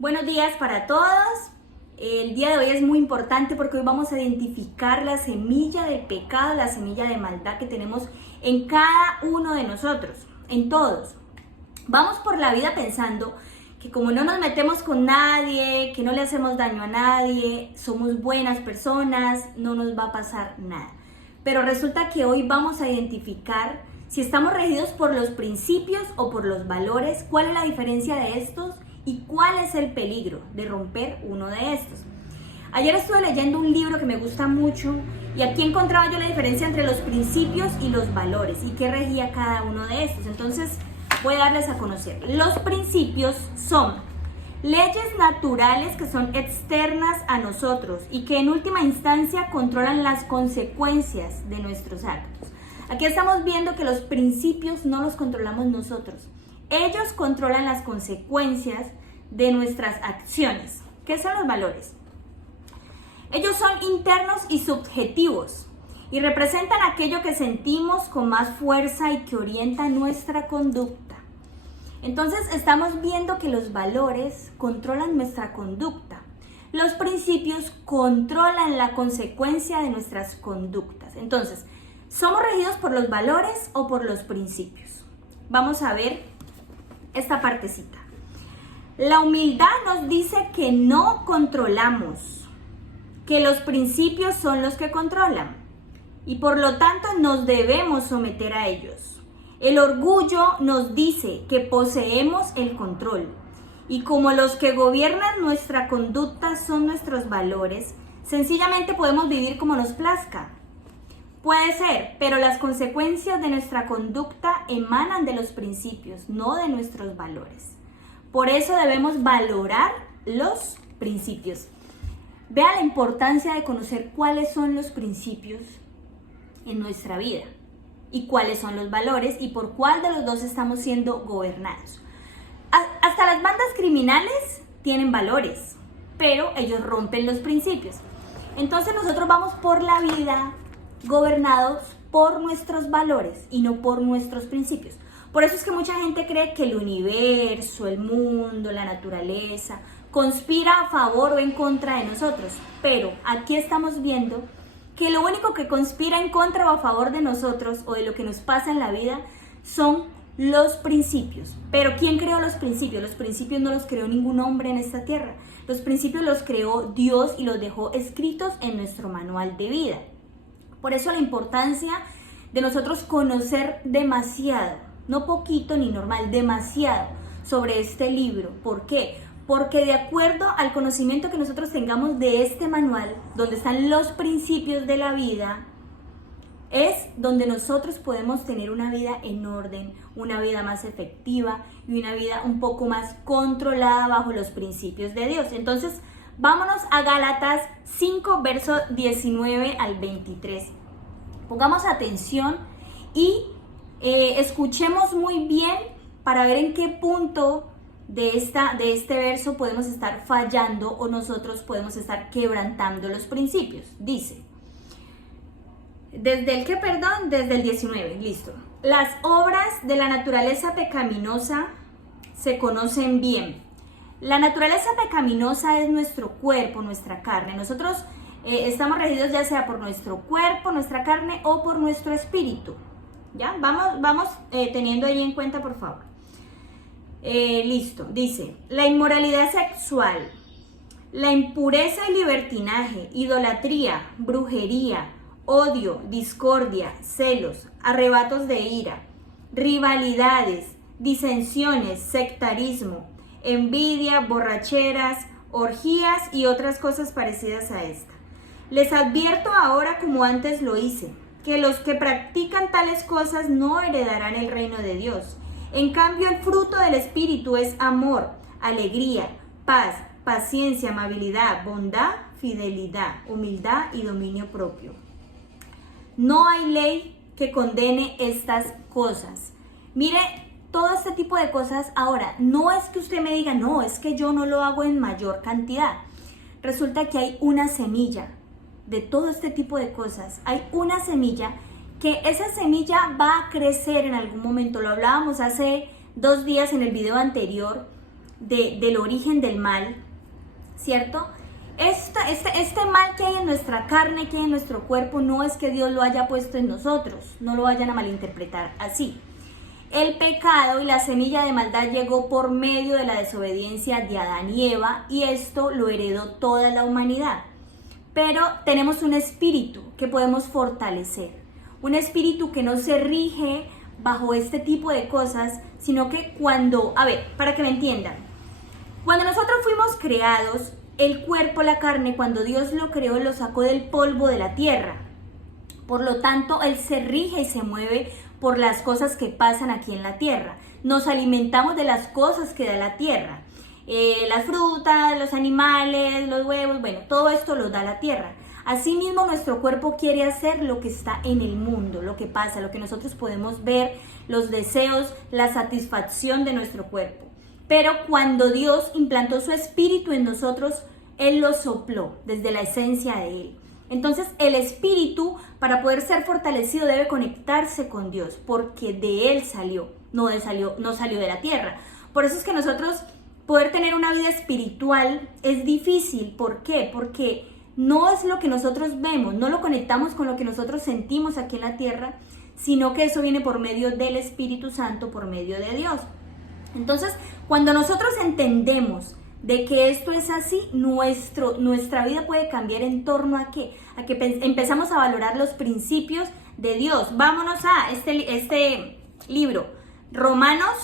Buenos días para todos. El día de hoy es muy importante porque hoy vamos a identificar la semilla del pecado, la semilla de maldad que tenemos en cada uno de nosotros, en todos. Vamos por la vida pensando que como no nos metemos con nadie, que no le hacemos daño a nadie, somos buenas personas, no nos va a pasar nada. Pero resulta que hoy vamos a identificar si estamos regidos por los principios o por los valores, cuál es la diferencia de estos y cuál es el peligro de romper uno de estos. Ayer estuve leyendo un libro que me gusta mucho y aquí encontraba yo la diferencia entre los principios y los valores y qué regía cada uno de estos. Entonces voy a darles a conocer. Los principios son leyes naturales que son externas a nosotros y que en última instancia controlan las consecuencias de nuestros actos. Aquí estamos viendo que los principios no los controlamos nosotros. Ellos controlan las consecuencias de nuestras acciones. ¿Qué son los valores? Ellos son internos y subjetivos y representan aquello que sentimos con más fuerza y que orienta nuestra conducta. Entonces estamos viendo que los valores controlan nuestra conducta. Los principios controlan la consecuencia de nuestras conductas. Entonces, ¿somos regidos por los valores o por los principios? Vamos a ver esta partecita. La humildad nos dice que no controlamos, que los principios son los que controlan y por lo tanto nos debemos someter a ellos. El orgullo nos dice que poseemos el control y como los que gobiernan nuestra conducta son nuestros valores, sencillamente podemos vivir como nos plazca. Puede ser, pero las consecuencias de nuestra conducta emanan de los principios, no de nuestros valores. Por eso debemos valorar los principios. Vea la importancia de conocer cuáles son los principios en nuestra vida y cuáles son los valores y por cuál de los dos estamos siendo gobernados. Hasta las bandas criminales tienen valores, pero ellos rompen los principios. Entonces nosotros vamos por la vida gobernados por nuestros valores y no por nuestros principios. Por eso es que mucha gente cree que el universo, el mundo, la naturaleza conspira a favor o en contra de nosotros, pero aquí estamos viendo que lo único que conspira en contra o a favor de nosotros o de lo que nos pasa en la vida son los principios. Pero ¿quién creó los principios? Los principios no los creó ningún hombre en esta tierra. Los principios los creó Dios y los dejó escritos en nuestro manual de vida. Por eso la importancia de nosotros conocer demasiado, no poquito ni normal, demasiado sobre este libro. ¿Por qué? Porque de acuerdo al conocimiento que nosotros tengamos de este manual, donde están los principios de la vida, es donde nosotros podemos tener una vida en orden, una vida más efectiva y una vida un poco más controlada bajo los principios de Dios. Entonces, vámonos a Gálatas 5, verso 19 al 23. Pongamos atención y escuchemos muy bien para ver en qué punto de este verso podemos estar fallando o nosotros podemos estar quebrantando los principios. Dice, desde el 19, listo. Las obras de la naturaleza pecaminosa se conocen bien. La naturaleza pecaminosa es nuestro cuerpo, nuestra carne. Nosotros estamos regidos ya sea por nuestro cuerpo, nuestra carne o por nuestro espíritu. ¿Ya? Vamos teniendo ahí en cuenta, por favor. Listo. Dice, la inmoralidad sexual, la impureza y libertinaje, idolatría, brujería, odio, discordia, celos, arrebatos de ira, rivalidades, disensiones, sectarismo, envidia, borracheras, orgías y otras cosas parecidas a esta. Les advierto ahora, como antes lo hice, que los que practican tales cosas no heredarán el reino de Dios. En cambio, el fruto del Espíritu es amor, alegría, paz, paciencia, amabilidad, bondad, fidelidad, humildad y dominio propio. No hay ley que condene estas cosas. Mire, todo este tipo de cosas ahora, no es que usted me diga, no, es que yo no lo hago en mayor cantidad. Resulta que hay una semilla de todo este tipo de cosas. Hay una semilla que esa semilla va a crecer en algún momento. Lo hablábamos hace 2 días en el video anterior del origen del mal, ¿cierto? Este mal que hay en nuestra carne, que hay en nuestro cuerpo, no es que Dios lo haya puesto en nosotros, no lo vayan a malinterpretar así. El pecado y la semilla de maldad llegó por medio de la desobediencia de Adán y Eva, y esto lo heredó toda la humanidad. Pero tenemos un espíritu que podemos fortalecer, un espíritu que no se rige bajo este tipo de cosas, sino que para que me entiendan, cuando nosotros fuimos creados, el cuerpo, la carne, cuando Dios lo creó, lo sacó del polvo de la tierra. Por lo tanto, Él se rige y se mueve por las cosas que pasan aquí en la tierra. Nos alimentamos de las cosas que da la tierra. Las frutas, los animales, los huevos, bueno, todo esto lo da la tierra. Asimismo, nuestro cuerpo quiere hacer lo que está en el mundo, lo que pasa, lo que nosotros podemos ver, los deseos, la satisfacción de nuestro cuerpo. Pero cuando Dios implantó su espíritu en nosotros, Él lo sopló desde la esencia de Él. Entonces, el espíritu, para poder ser fortalecido, debe conectarse con Dios, porque de Él salió, no salió de la tierra. Por eso es que nosotros poder tener una vida espiritual es difícil. ¿Por qué? Porque no es lo que nosotros vemos, no lo conectamos con lo que nosotros sentimos aquí en la tierra, sino que eso viene por medio del Espíritu Santo, por medio de Dios. Entonces, cuando nosotros entendemos de que esto es así, nuestra vida puede cambiar en torno a que empezamos a valorar los principios de Dios. Vámonos a este libro, Romanos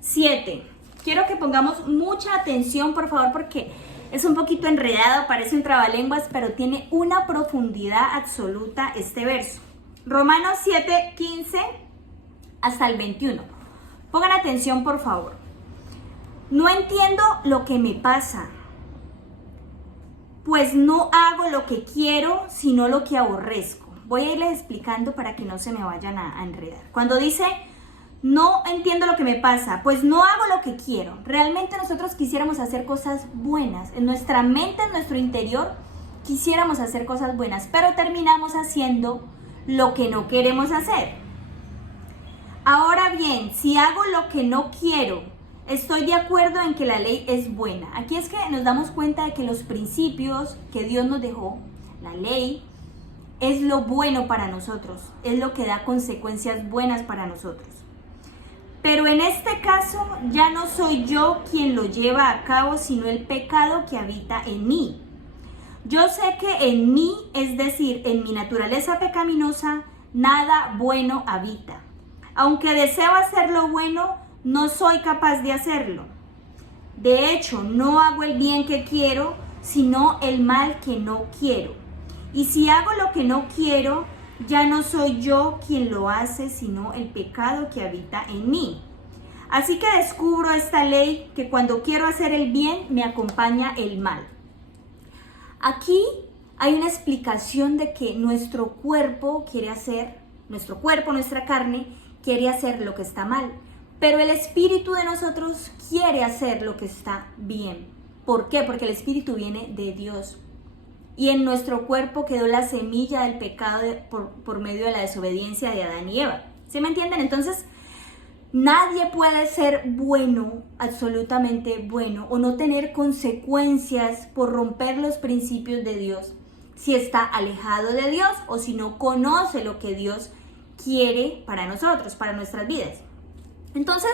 7. Quiero que pongamos mucha atención, por favor, porque es un poquito enredado, parece un trabalenguas, pero tiene una profundidad absoluta este verso. Romanos 7, 15 hasta el 21. Pongan atención, por favor. No entiendo lo que me pasa, pues no hago lo que quiero, sino lo que aborrezco. Voy a irles explicando para que no se me vayan a enredar. Cuando dice, no entiendo lo que me pasa, pues no hago lo que quiero. Realmente nosotros quisiéramos hacer cosas buenas. En nuestra mente, en nuestro interior, quisiéramos hacer cosas buenas, pero terminamos haciendo lo que no queremos hacer. Ahora bien, si hago lo que no quiero, estoy de acuerdo en que la ley es buena. Aquí es que nos damos cuenta de que los principios que Dios nos dejó, la ley, es lo bueno para nosotros, es lo que da consecuencias buenas para nosotros. Pero en este caso ya no soy yo quien lo lleva a cabo, sino el pecado que habita en mí. Yo sé que en mí, es decir, en mi naturaleza pecaminosa, nada bueno habita. Aunque deseo hacer lo bueno, no soy capaz de hacerlo. De hecho, no hago el bien que quiero, sino el mal que no quiero. Y si hago lo que no quiero, ya no soy yo quien lo hace, sino el pecado que habita en mí. Así que descubro esta ley, que cuando quiero hacer el bien, me acompaña el mal. Aquí hay una explicación de que nuestro cuerpo, nuestra carne, quiere hacer lo que está mal. Pero el espíritu de nosotros quiere hacer lo que está bien. ¿Por qué? Porque el espíritu viene de Dios. Y en nuestro cuerpo quedó la semilla del pecado por medio de la desobediencia de Adán y Eva. ¿Sí me entienden? Entonces, nadie puede ser bueno, absolutamente bueno, o no tener consecuencias por romper los principios de Dios si está alejado de Dios o si no conoce lo que Dios quiere para nosotros, para nuestras vidas. Entonces,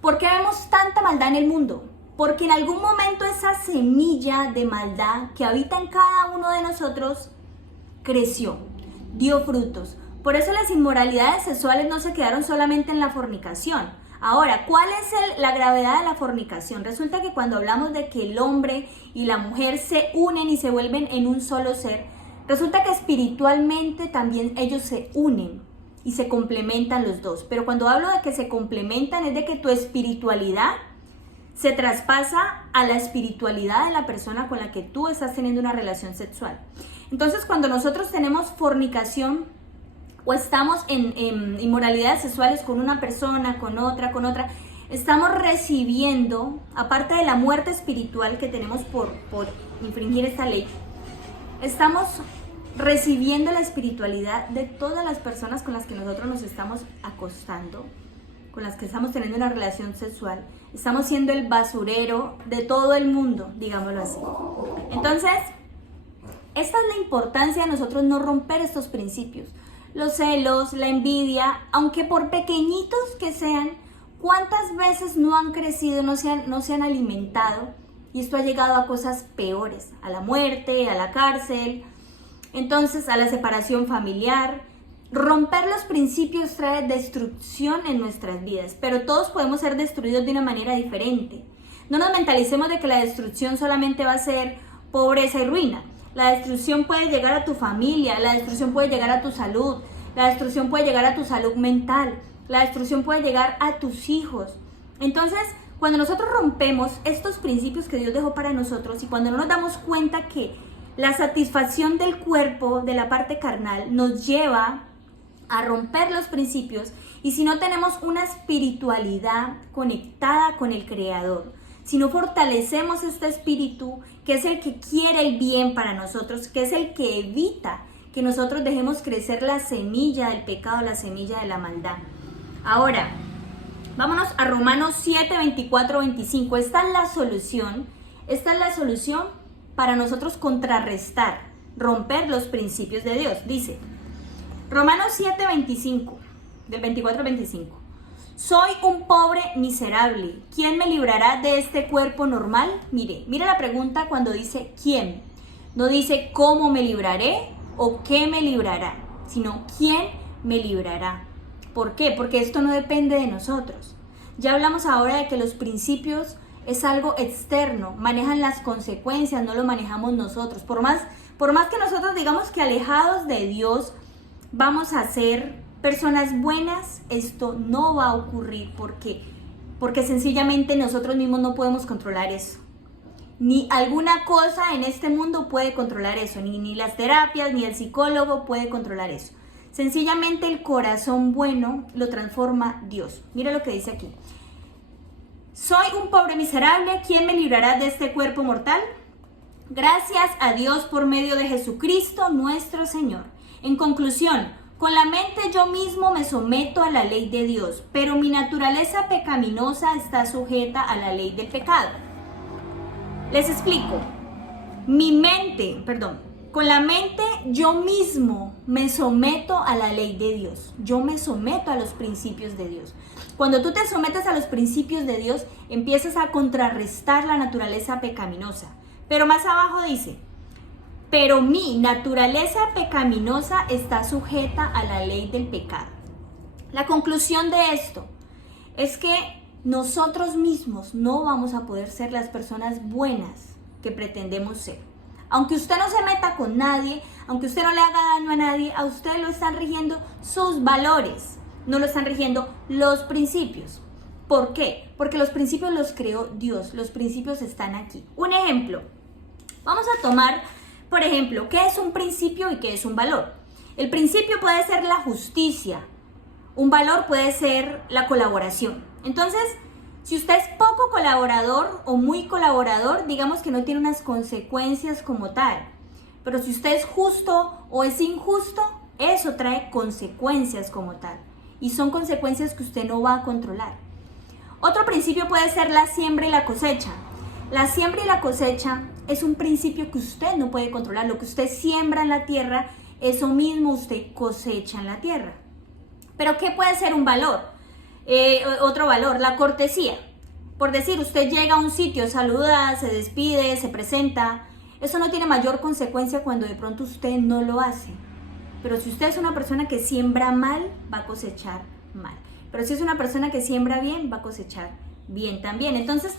¿por qué vemos tanta maldad en el mundo? Porque en algún momento esa semilla de maldad que habita en cada uno de nosotros creció, dio frutos. Por eso las inmoralidades sexuales no se quedaron solamente en la fornicación. Ahora, ¿cuál es la gravedad de la fornicación? Resulta que cuando hablamos de que el hombre y la mujer se unen y se vuelven en un solo ser, resulta que espiritualmente también ellos se unen y se complementan los dos. Pero cuando hablo de que se complementan es de que tu espiritualidad se traspasa a la espiritualidad de la persona con la que tú estás teniendo una relación sexual. Entonces, cuando nosotros tenemos fornicación o estamos en inmoralidades sexuales con una persona, con otra, estamos recibiendo, aparte de la muerte espiritual que tenemos por infringir esta ley, estamos recibiendo la espiritualidad de todas las personas con las que nosotros nos estamos acostando, con las que estamos teniendo una relación sexual. Estamos siendo el basurero de todo el mundo, digámoslo así. Entonces, esta es la importancia de nosotros no romper estos principios. Los celos, la envidia, aunque por pequeñitos que sean, ¿cuántas veces no han crecido, no se han alimentado? Y esto ha llegado a cosas peores, a la muerte, a la cárcel, entonces a la separación familiar. Romper los principios trae destrucción en nuestras vidas, pero todos podemos ser destruidos de una manera diferente. No nos mentalicemos de que la destrucción solamente va a ser pobreza y ruina. La destrucción puede llegar a tu familia, la destrucción puede llegar a tu salud, la destrucción puede llegar a tu salud mental, la destrucción puede llegar a tus hijos. Entonces, cuando nosotros rompemos estos principios que Dios dejó para nosotros y cuando no nos damos cuenta que la satisfacción del cuerpo, de la parte carnal, nos lleva a romper los principios, y si no tenemos una espiritualidad conectada con el Creador, si no fortalecemos este espíritu que es el que quiere el bien para nosotros, que es el que evita que nosotros dejemos crecer la semilla del pecado, la semilla de la maldad. Ahora, vámonos a Romanos 7, 24, 25. Esta es la solución para nosotros contrarrestar, romper los principios de Dios. Dice, Romanos 7, 25, del 24 al 25. Soy un pobre miserable. ¿Quién me librará de este cuerpo normal? Mire la pregunta cuando dice ¿quién? No dice cómo me libraré o qué me librará, sino quién me librará. ¿Por qué? Porque esto no depende de nosotros. Ya hablamos ahora de que los principios es algo externo, manejan las consecuencias, no lo manejamos nosotros. Por más que nosotros digamos que alejados de Dios vamos a ser personas buenas, esto no va a ocurrir porque sencillamente nosotros mismos no podemos controlar eso. Ni alguna cosa en este mundo puede controlar eso, ni las terapias, ni el psicólogo puede controlar eso. Sencillamente el corazón bueno lo transforma Dios. Mira lo que dice aquí. Soy un pobre miserable, ¿quién me librará de este cuerpo mortal? Gracias a Dios por medio de Jesucristo nuestro Señor. En conclusión, con la mente yo mismo me someto a la ley de Dios, pero mi naturaleza pecaminosa está sujeta a la ley del pecado. Les explico. Con la mente yo mismo me someto a la ley de Dios. Yo me someto a los principios de Dios. Cuando tú te sometes a los principios de Dios, empiezas a contrarrestar la naturaleza pecaminosa. Pero más abajo dice, pero mi naturaleza pecaminosa está sujeta a la ley del pecado. La conclusión de esto es que nosotros mismos no vamos a poder ser las personas buenas que pretendemos ser. Aunque usted no se meta con nadie, aunque usted no le haga daño a nadie, a usted lo están rigiendo sus valores, no lo están rigiendo los principios. ¿Por qué? Porque los principios los creó Dios, los principios están aquí. Un ejemplo, vamos a tomar, por ejemplo, ¿qué es un principio y qué es un valor? El principio puede ser la justicia, un valor puede ser la colaboración. Entonces, si usted es poco colaborador o muy colaborador, digamos que no tiene unas consecuencias como tal. Pero si usted es justo o es injusto, eso trae consecuencias como tal. Y son consecuencias que usted no va a controlar. Otro principio puede ser la siembra y la cosecha. La siembra y la cosecha es un principio que usted no puede controlar. Lo que usted siembra en la tierra, eso mismo usted cosecha en la tierra. Pero ¿qué puede ser un valor? Otro valor, la cortesía. Por decir, usted llega a un sitio, saluda, se despide, se presenta. Eso no tiene mayor consecuencia cuando de pronto usted no lo hace. Pero si usted es una persona que siembra mal, va a cosechar mal. Pero si es una persona que siembra bien, va a cosechar bien también. Entonces,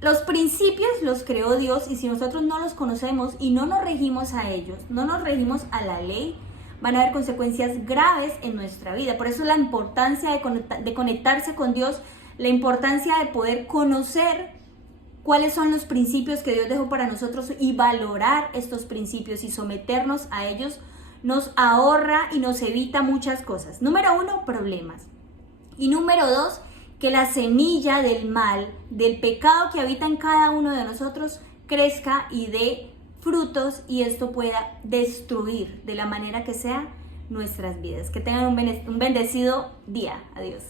los principios los creó Dios y si nosotros no los conocemos y no nos regimos a ellos, no nos regimos a la ley, van a haber consecuencias graves en nuestra vida. Por eso la importancia de conectarse con Dios, la importancia de poder conocer cuáles son los principios que Dios dejó para nosotros y valorar estos principios y someternos a ellos nos ahorra y nos evita muchas cosas. Número 1, problemas. Y número 2, que la semilla del mal, del pecado que habita en cada uno de nosotros, crezca y dé frutos y esto pueda destruir de la manera que sea nuestras vidas. Que tengan un bendecido día. Adiós.